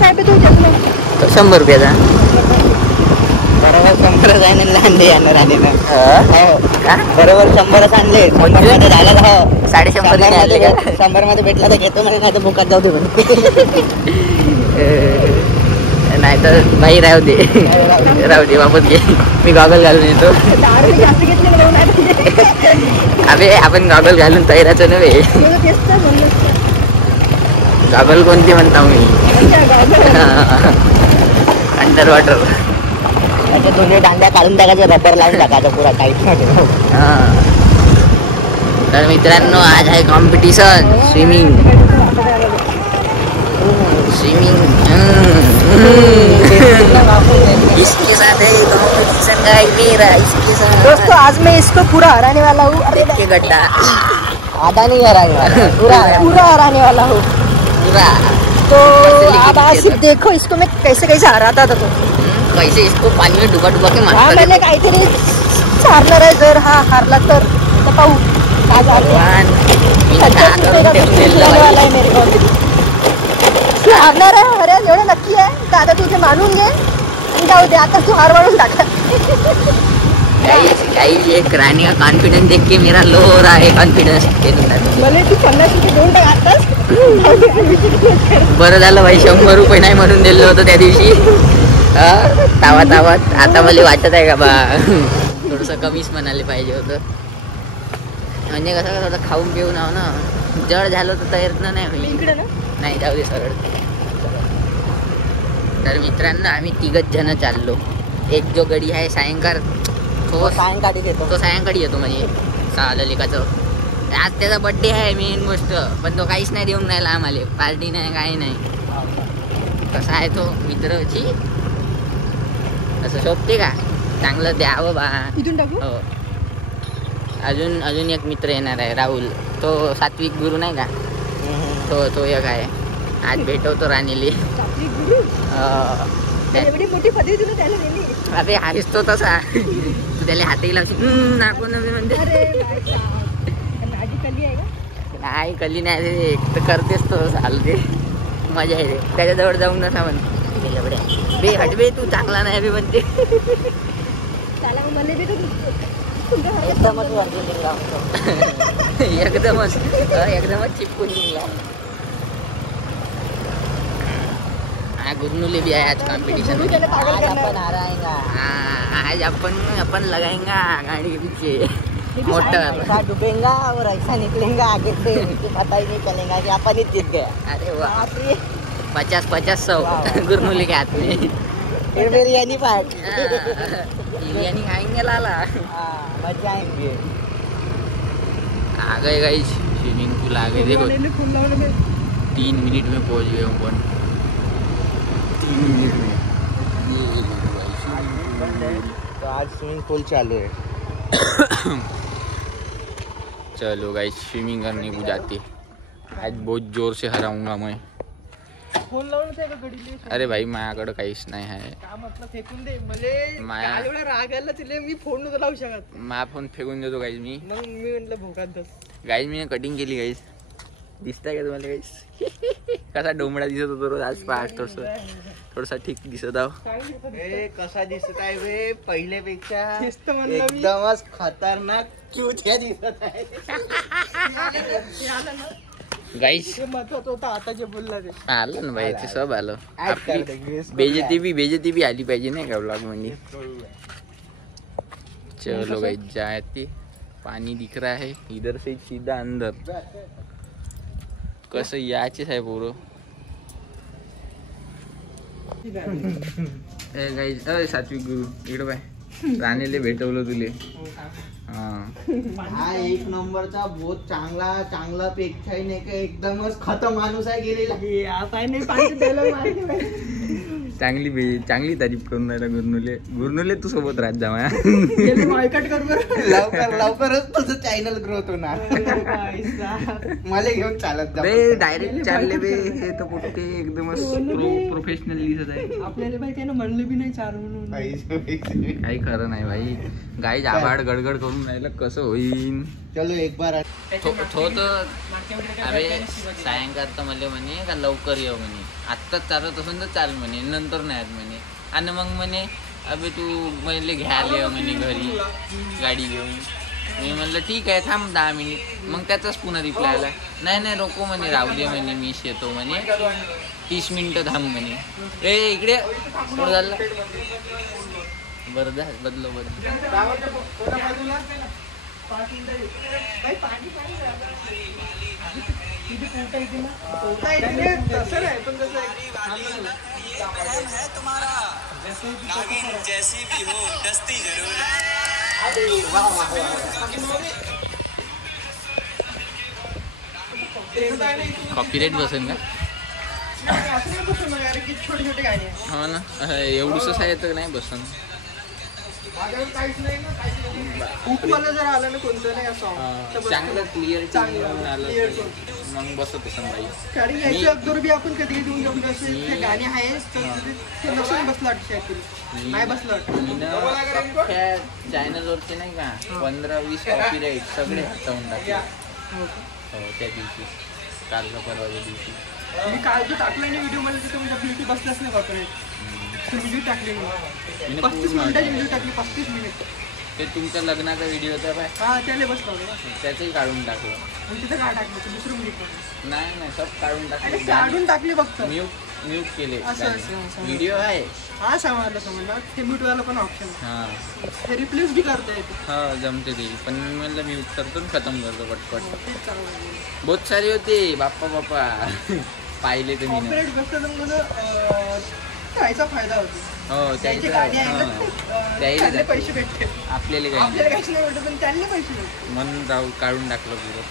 काय पे तू 100 रुपयाचा बरोबर 100 आहे ना लहान येणार आले ना हो का बरोबर 100 आणले 100 मध्ये झालं हो 150 आणले का 100 मध्ये भेटला तर घेतो म्हणजे नाही तर भुकात जाऊ दे म्हणे नाही तर बाई राहू दे वापस घे मी गॉगल घालून येतो अबे आपण गॉगल घालून तैराचं नव्हे गॉगल कोणती म्हणता मी अंडर वॉटर त्याच्या दोन्ही डांग्या काढून टाकायचं रबर लावून टाकायचं पुरा टाईट तर मित्रांनो आज आहे कॉम्पिटिशन स्विमिंग इसके साथ है कॉम्पिटिशन का मेरा इसके साथ दोस्तों आज मैं इसको पूरा हराने वाला हूँ के गड्ढा आधा नहीं हराने वाला पूरा हराने वाला हूँ पूरा तो अब आज सिर्फ देखो इसको मैं कैसे हराता था तो कैसे इसको पानी में डुबा के हाँ मारता मैंने काहीतरी हारणार आहे जर हा हारला तर पाहू आज तू हारणार आहे अरे एवढं नक्की आहे तर आता तू इथे मानून घे आणि जाऊ दे आता तू हार वाढून टाका गाइस ये कराने का कॉन्फिडेंस देख के मेरा लो हो रहा है कॉन्फिडेंस भले तू 50 रुपये देऊन टाक आताच बरं झालं भाई 100 रुपये नाही म्हणून दिलं होतं त्या दिवशी तावात आता मला वाटत आहे का बा थोडंसं कमीच म्हणाले पाहिजे होतं म्हणजे कसं थोडं खाऊन पिऊन आहो ना जड झालं तर तयार नाही जाऊ दे सरळ तर मित्रांनो आम्ही 3 जण चाललो एक जो गडी आहे सायंकाळ तो सायंकाळी येतो म्हणजे ललिकाचं आज त्याचा बड्डे आहे मेन गोष्ट पण तो काहीच नाही देऊन राहिला आम्हाला पार्टी नाही काही नाही कसा आहे तो मित्रची असं शोभते का चांगलं द्यावं बा हो अजून एक मित्र येणार आहे राहुल तो सात्विक गुरु नाही का तो एक आहे आज भेटवतो राणीले अरे आहेस तो तसा तू त्याला हातही लावशील नाकून म्हणते नाही कली नाही तर करतेस तो चालते मजा येते त्याच्याजवळ जाऊन नसा म्हणते बे हटबे तू चांगला नाही बे म्हणते एकदमच चिपकून निघला गुरनुले भी आहे आज कॉम्पिटिशन आज अपन लगाएंगा गाड़ी के पीछे मोटर डूबेगा और ऐसा निकलेगा आगे से पता ही नहीं चलेगा कि अपन ही जीत गया अरे वाह 50-100 गुरनुले के हाथ में फिर बिरयानी पार्ट बिरयानी खाएंगे लाला मजा आएंगे आ गए गाइस स्विमिंग पूल आ गए देखो 3 मिनट में पहुंच गए अपन 3 मिनट में तो आज स्विमिंग पूल चालू है चलो गाइस स्विमिंग करने को जाते आज बहुत जोर से हराऊंगा मैं फोन लावून ते गडीले अरे भाई माझ्याकडे काहीच नाही आहे का मतलब फेकून दे मले एवढा राग आला तिले मी फोन नव्हता लावू शकत माझा फोन फेकून देतो गाइस मी म्हटलं भोकात गाइस मी कटिंग केली गाइस दिसतंय का तुम्हाला गाइस कसा डोमडा दिसत होतो रोज आज पाहत थोडासा ठीक दिसत आहो कसा दिसत आहे बे पहिल्यापेक्षा एकदमच खतरनाक चूत्या दिसत आहे गाइस महत्वाचं होतं आता जे बोलला ते आलं ना भाई ते सब आलं बेइज्जती भी आली पाहिजे नाही का ब्लॉग मध्ये चलो गाइस जाते पानी दिख रहा है इधर से सीधा अंदर कसं याचेच आहे पोरं गाइस सात्विक गुरु इकडं बाय राणीले भेटवलं तुले हा एक नंबरचा बहुत चांगला पेक्षा नाही का एकदमच खतम माणूस आहे गेलेला चांगली तारीफ करून राहिला गुरनुले तू सोबत राहत जा लवकरच तुझं चॅनल ग्रोथ होणार मला घेऊन चालत जा डायरेक्ट चालले बे हे तर कुठे एकदमच प्रोफेशनल दिसत आहे आपल्याला भाई त्यानं म्हणलं बी नाही चार म्हणून काही खरं नाही भाई गाई आभाड गडगड करून राहिलं कसं होईल चलो एक बार तो तर अरे सायंकाळ तर म्हणले म्हणे का लवकर येऊ म्हणे आत्ताच चालत असून तर चाल म्हणे, नंतर नाही म्हणे. आणि मग म्हणे अबे तू म्हणले घ्यायला ये म्हणे घरी गाडी घेऊन. मी म्हणलं ठीक आहे थांब 10 मिनिट. मग त्याचाच पुन्हा रिप्लाय आला, नाही नको म्हणे, राहू दे म्हणे, मीच येतो म्हणे, 30 मिनिटं थांब म्हणे. ए इकडे थोडं झालं बरं जा बदलो. कॉपीराइट बसेल का? हो ना, एवढंच आहे तर नाही बसन. जर आलं ना कोणतं नाही असं चांगलं क्लिअर आलं मग बसत असं बाई. कारण याच्या अगोदर बी आपण कधी देऊन जाऊ ते गाणे आहेच तर नसून बसलं वाटतं नाही बसलं वाटतं. त्या चॅनलवरचे नाही का 15-20 कॉपीराईट सगळे हटवून टाकले. हो त्या दिवशी, काल का परवाच्या दिवशी. मी काल जो टाकला ना व्हिडिओ मध्ये तिथे म्हणजे ब्युटी बसलाच नाही कॉपीराईट. व्हिडिओ टाकले मी 35 मिनिटाची व्हिडिओ टाकली 35 मिनिट. ते तुमच्या लग्नाचा व्हिडिओ होता बाय, हा त्याला बसला त्याचंही काढून टाकलं. आणि तिथं काय टाकलं दुसरं म्युझिक नाही सब काढून टाकले. काढून टाकले फक्त म्यूट केले. असं व्हिडिओ आहे हा समजलं ते म्यूट वाला पण ऑप्शन. हा ते रिप्लेस बी करता येते. हा जमते ते, पण मी म्हणलं म्यूट करतो खतम करतो पटपट. बहुत सारे होते बाप्पा पाहिले तर मी कॉपीराइट बसलं तर मला त्याचा फायदा होतो. हो त्याचे गाणे ऐकले पैसे भेटते. आपल्याला काहीच नाही भेटत पण त्यांना पैसे भेटते म्हणून काढून टाकलं पुरं.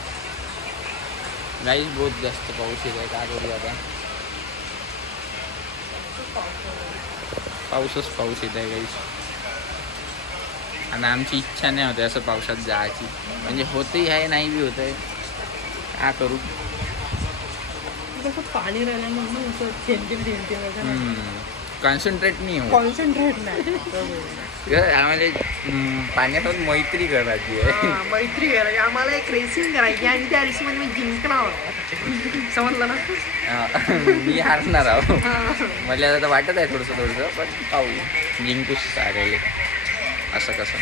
गाईस बहुत जास्त पाऊस येत आहे, काय करू आता. पाऊस येत आहे गाईस. आणि आमची इच्छा नाही होते असं पावसात जायची, म्हणजे होतही आहे नाही बी होत आहे, काय करू. कसं पाणी राहिलं म्हणून असं थेंब कॉन्सन्ट्रेट नाही हो. कॉन्सन्ट्रेट नाही आम्हाला पाण्यात मैत्री करायची आहे. मैत्री करायची आम्हाला, एक रेसिंग करायची आणि त्या रेसमध्ये मी जिंकणार. समजलं ना. मी हारणार आहो. मला आता वाटत आहे थोडंसं पण पाहू जिंकूच सारेल असं कसं.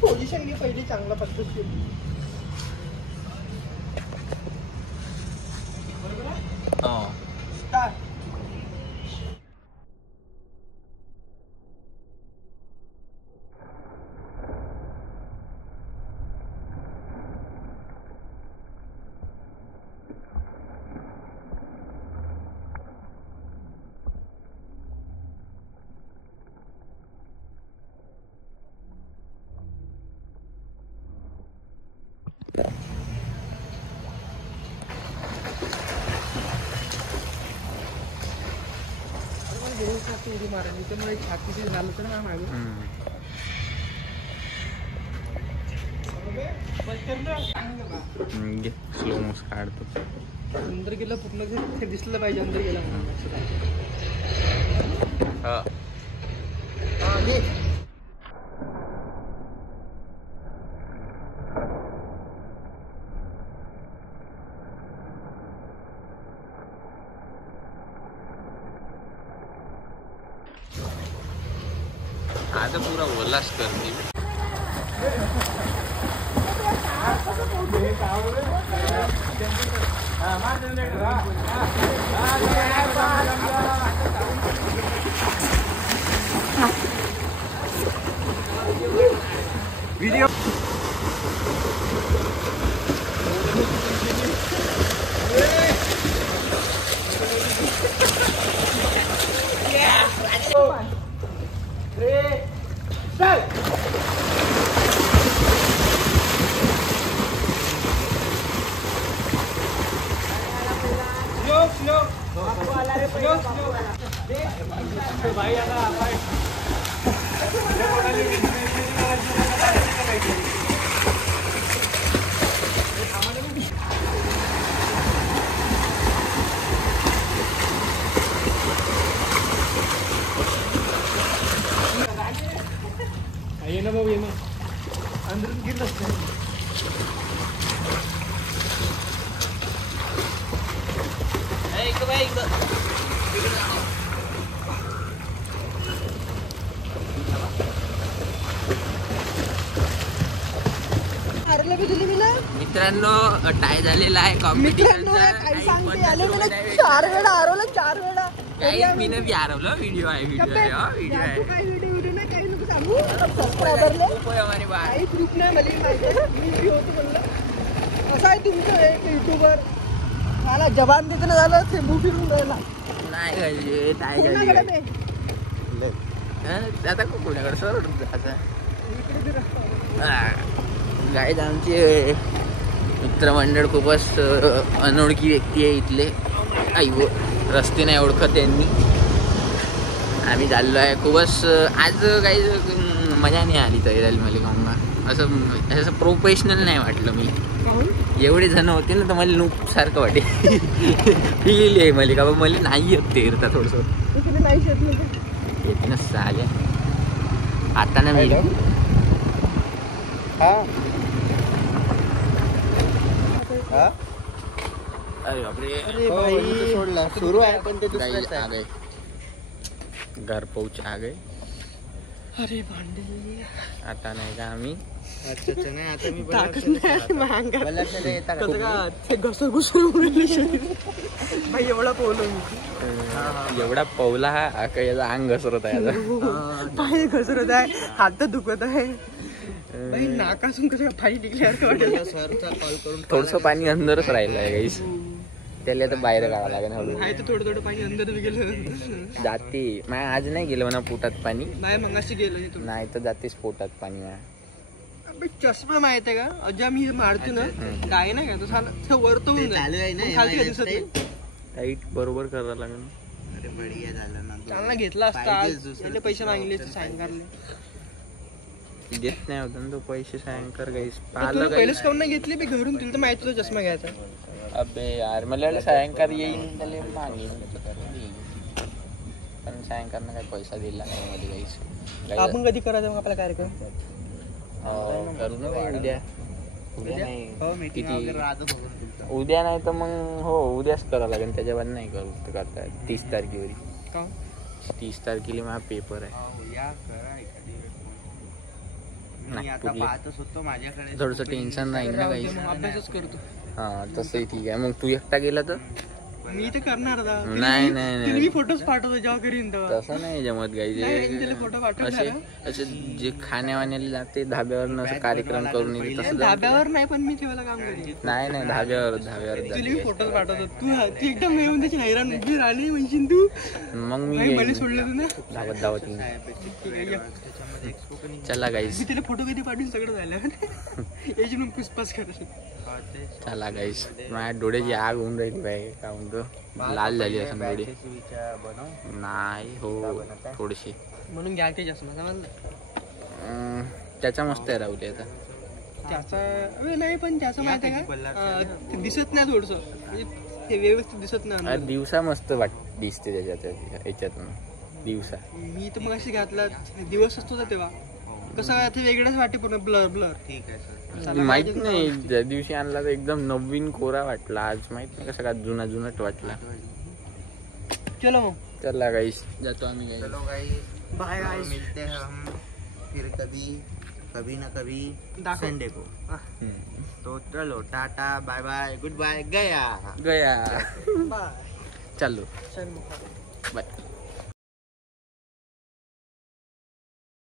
पोझिशन घे पहिली चांगला पद्धत. उडी मारायला त्यामुळे छातीची झालं तर ना मागे स्लो मोस काढतो. अंदर गेलं पूर्ण दिसलं पाहिजे अंदर गेला आता पूरा ओलाच करते. व्हिडिओ भाई आता ये ना भाऊ ये ना अंदरून घेतलं हारला बी दिली मी ना मित्रांनो टाय झालेला आहे मित्रांनो काय सांगते आले मी ना 4 वेळा हरवलं 4 वेळा मी बी हरवलं व्हिडिओ आहे व्हिडिओ आहे काय व्हिडिओ नाही काही नको सांगू सबस्क्रायबरले काही ग्रुप नाही मला माहिती आहे मी व्हिडिओ होतो म्हणलं असं आहे तुमचं एक युट्यूबर मला जबान देतं झालं ते बू फिरून राहिला नाही टाय झाली आता कोणाकडे सर आता गाईज आमचे मित्रमंडळ खूपच अनोळखी व्यक्ती आहे इथले आई रस्ते नाही ओळखत त्यांनी आम्ही चाललो आहे खूपच आज काही मजा नाही आली तरी मला असं असं प्रोफेशनल नाही वाटलं मी एवढे जण होते ना तर मला नूप सारखं वाटे फील आहे मला का मला नाही येत ते येतात थोडंसं येते ना चालेल आता ना मी अरे बापरे सोडला सुरू आहे पण ते आ गए घर पोच आ गए अरे भांडे आता नाही का आम्ही अच्छा नाही आता मी घसर घुसर भाई एवढा पोहलो मी एवढा पवला हा काही याचा अंग घसरत आहे पाय घसरत आहे हात दुखत आहे भाई नाकासून कसं पाणी निघल्यासारखं वाटेल सरचा कॉल करून थोडस पाणी अंदरच राहिलं आहे गाईस त्याला तर बाहेर काढावं लागेल हळू आहे तर थोडं थोडं पाणी अंदर गेलं जाते माय आज नाही गेलं म्हणा पोटात पाणी नाही मगाशी गेलं नाही तर जातेच पोटात पाणी माय चष्मा माहित आहे का अजा मी मारतो ना काय नाही का तो साला वरतो खालती दिसत नाही टाईट बरोबर करावं लागेल अरे बढिया झालं ना चांगला घेतला असता आज त्याने पैसे मागले साईन करले देत नाही होता तो पैसे सायंकर गाईस पहिलेच काऊन नाही घेतली मी घरून तुला तर माहित होतं चष्मा घ्यायचा अबे यार मला सायंकार येईन त्याला मागेन पण सायंकारनं काही पैसा दिला नाही मध्ये गाईस आपण कधी करायचं मग आपला कार्यक्रम करू ना भाई उद्या उद्या नाही तर मग हो उद्याच करावं लागेल त्याच्यावर नाही करू करता 30 तारखेवर 30 तारखेला माझा पेपर आहे थोडस टेन्शन राहील ना काही अभ्यासच करतो हा तसंही ठीक आहे मग तू एकटा गेला तर मी तर करणार नाही नाही मी फोटोज पाठवतो जेव्हा करीन तसं नाही जमत गाई फोटो असे असे जे खाण्यावाण्याला जाते धाब्यावर असं कार्यक्रम करून येते तसं धाब्यावर नाही पण मी तेव्हा काम करेन नाही धाब्यावर तुला मी फोटोज पाठवतो तू एकदम येऊन त्याची हैराण उभी राहिली म्हणशील तू मग मी मला सोडलं तू ना धावत चला गाईस मी तिला फोटो कधी पाठवून सगळं झालं याची मग पुसपास करायची चला गाईस माझ्या डोळ्याची आग होऊन राहिली बाई का म्हणतो लाल झाली असं डोळे नाही हो थोडीशी म्हणून घ्या ते जास्त समजलं त्याचा मस्त आहे राहुल आता त्याचा नाही पण त्याचं माहिती आहे का दिसत नाही थोडस ते व्यवस्थित दिसत नाही दिवसा मस्त दिसते त्याच्यात याच्यातून दिवसा मी तर मग अशी घातला दिवस असतो ना तेव्हा कसं ते वेगळंच वाटे पूर्ण ब्लर ब्लर ठीक आहे माहित नाही ज्या दिवशी आणला तर एकदम नवीन कोरा वाटला आज माहित नाही कसं का जुना जुनाट वाटला चलो मग चला गाईस जातो आम्ही बाय गाइस मिलते हैं हम फिर कभी ना कभी संडे को तो चलो tata bye bye good bye गया गया बाय चलो चल बाय